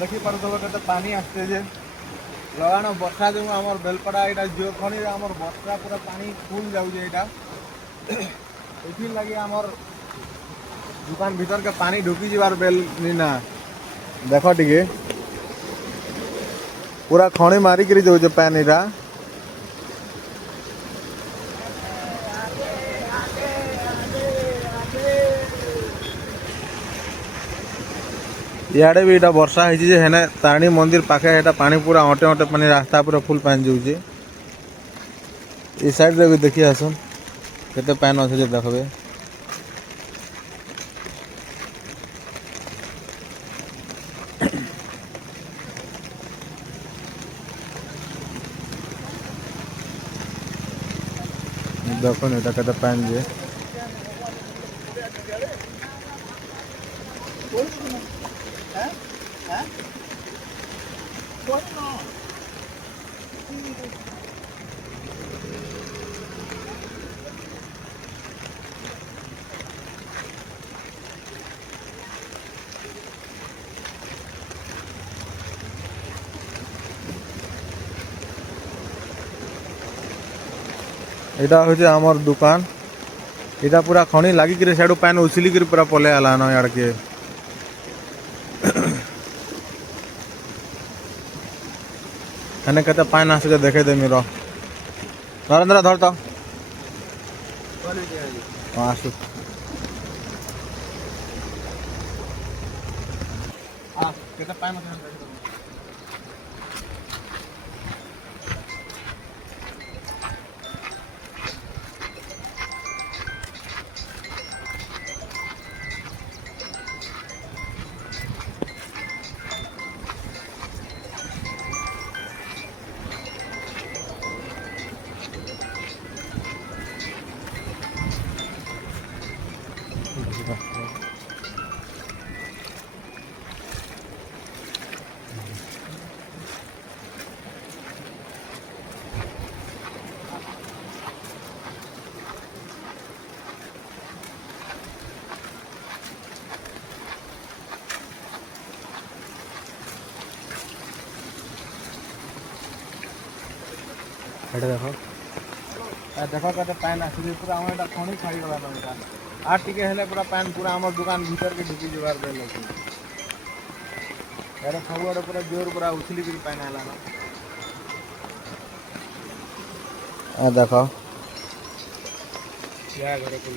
দেখি পারুথব কেତେ পানি আসছে যে লগানো বর্ষা যোଗୁଁ আমার বেলপড়া এটা জিଓ খଣିরে আমার বর্ষা পুরা পানি ফুল যাଉଛି এটা এଥିଲାଗି আমার দোকান ভিতরকে পানি ঢুকি যাবার বেল না দেখ টিকে পুরা খଣି মারিকি যাଉଛି ପାଣି ଟା इे भी इटा वर्षा है हेने तारिणी मंदिर पाखे एटा पानी पूरा अटे अटे पानी रास्ता पूरा फुल पानी जाऊे ये साइड रे भी देखी आसन केते पानी अच्छे देखबे देखो एटा केते पानी जे এটা হচ্ছে আমার দোকান এটা পুরা খনি লাগি করে সাইড পানি উছিলি করে পুরা পলে আলা না ইয়াড়কে এনে কত পানি আসছে দেখে দেমি র নরেন্দ্র ধর তো আসু কত পানি আসছে এটা দেখো দেখো কত পানি আসছে পুরা আমার এটা খনি খাই গলা না এটা আর টিকে হেলে পুরা পানি পুরা আমার দোকান ভিতর के ঢুকি যাবার বেল আছে এর সবুড়ে পুরা জোর পুরা উছলি করে পানি আলা না দেখো क्या घरे को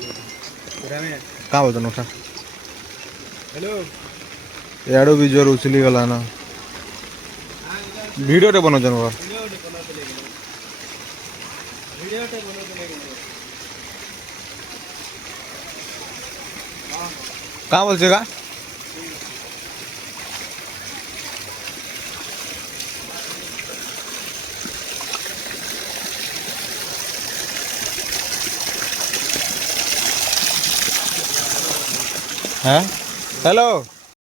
पूरा में का बोलतो नोटा हेलो याडो भी जोर उछली गला ना वीडियो टे बनो जनवर वीडियो टे बनो का बोलছে का হ্যাঁ হ্যালো